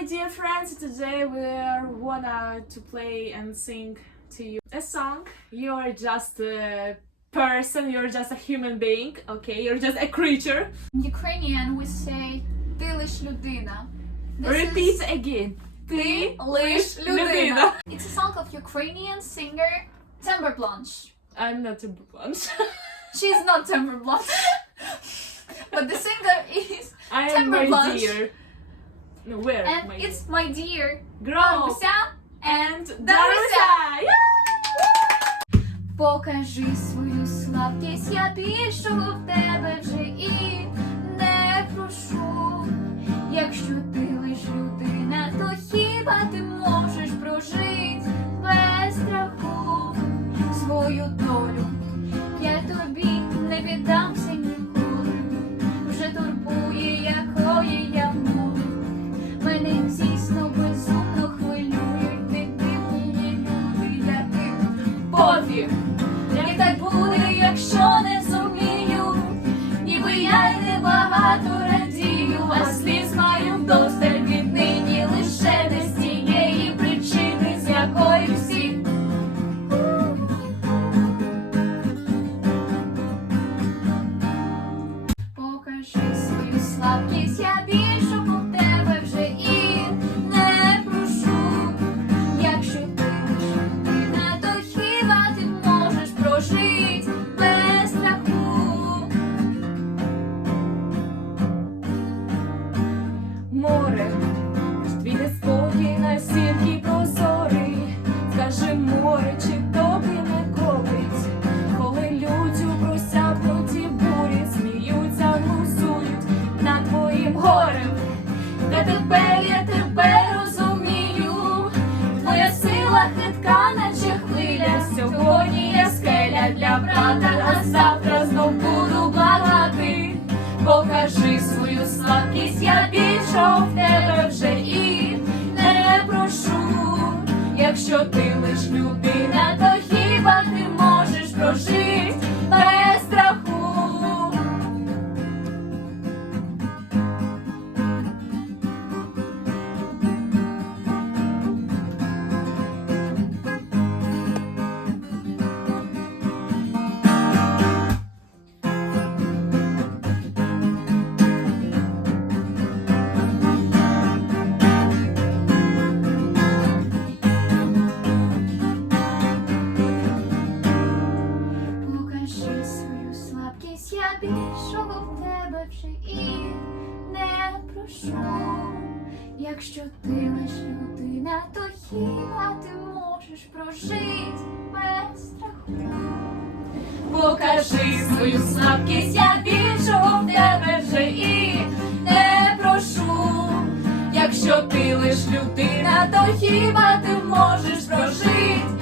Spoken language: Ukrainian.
my dear friends. Today we are wanna to play and sing to you a song. You are just a person. You're just a human being. Okay, you're just a creature. In Ukrainian we say ти лиш людина. This Repeat is again. Ти лиш людина. It's a song of Ukrainian singer Timber Blanche. I'm not a blunt. She's not Timber Blanche. but the singer is I am Timber my Blanche. dear. No, where? and my it's my dear Angusia and. Darusia. Покажи свою слабкість, я більшого в тебе вже і не прошу. Якщо ти лиш людина, то хіба ти можеш прожити без страху свою пофіг. Як так буде, якщо не зумію, ніби я й небагато радію, а сліз для брата, вже і не прошу. Якщо ти лиш людина, то хіба ти можеш прожити без страху? Покажи свою слабкість, я більшого в тебе вже і не прошу. Якщо ти лиш людина, то хіба ти можеш прожити